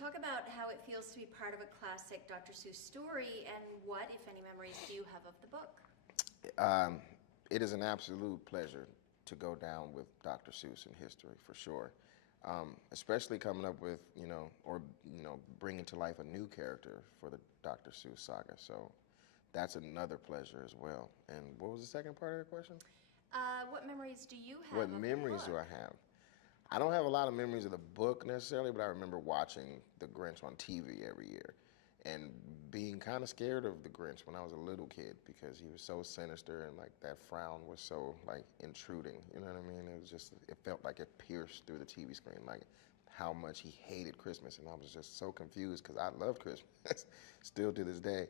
Talk about how it feels to be part of a classic Dr. Seuss story, and what, if any, memories do you have of the book? It is an absolute pleasure to go down with Dr. Seuss in history, for sure. Especially coming up with, bringing to life a new character for the Dr. Seuss saga. So that's another pleasure as well. And what was the second part of the question? What memories do you have What of memories the do book? I have? I don't have a lot of memories of the book necessarily, but I remember watching The Grinch on TV every year and being kind of scared of the Grinch when I was a little kid because he was so sinister and like that frown was so like intruding, you know what I mean? It was just, it felt like it pierced through the TV screen, like how much he hated Christmas, and I was just so confused because I love Christmas still to this day.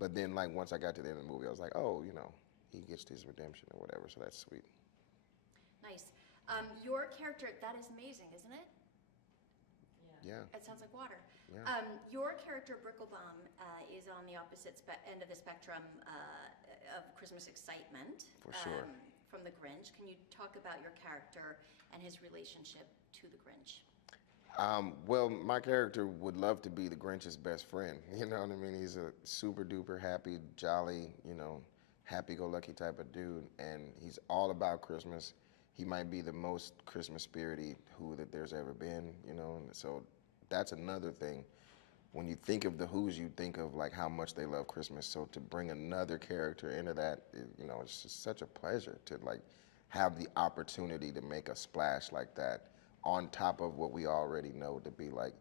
But then like once I got to the end of the movie, I was like, oh, he gets his redemption or whatever, so that's sweet. Nice. Your character, that is amazing, isn't it? Yeah. It sounds like water. Yeah. Your character, Bricklebaum, is on the opposite end of the spectrum of Christmas excitement. For sure. From the Grinch. Can you talk about your character and his relationship to the Grinch? Well, my character would love to be the Grinch's best friend. You know what I mean? He's a super duper happy, jolly, happy-go-lucky type of dude, and he's all about Christmas. He might be the most Christmas spirity Who that there's ever been, and so that's another thing. When you think of the Who's, you think of like how much they love Christmas. So to bring another character into that, it's just such a pleasure to like have the opportunity to make a splash like that on top of what we already know to be like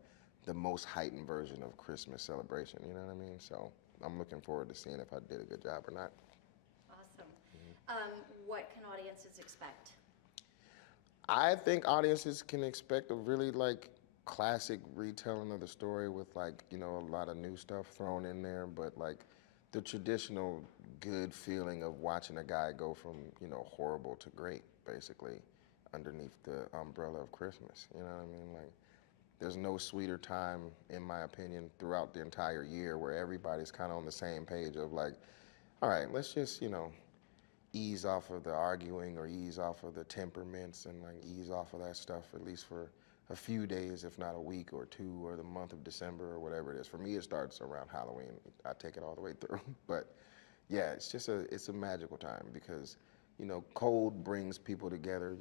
the most heightened version of Christmas celebration. You know what I mean? So I'm looking forward to seeing if I did a good job or not. Awesome. What can audiences expect? I think audiences can expect a really like classic retelling of the story with like, a lot of new stuff thrown in there, but like the traditional good feeling of watching a guy go from, horrible to great, basically, underneath the umbrella of Christmas. You know what I mean? Like, there's no sweeter time, in my opinion, throughout the entire year where everybody's kind of on the same page of like, all right, let's just, ease off of the arguing or ease off of the temperaments and like ease off of that stuff at least for a few days, if not a week or two, or the month of December or whatever it is. For me, it starts around Halloween. I take it all the way through. But yeah, it's a magical time because, cold brings people together,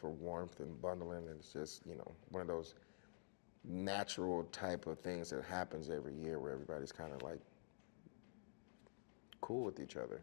for warmth and bundling. And it's just, one of those natural type of things that happens every year where everybody's kind of like cool with each other,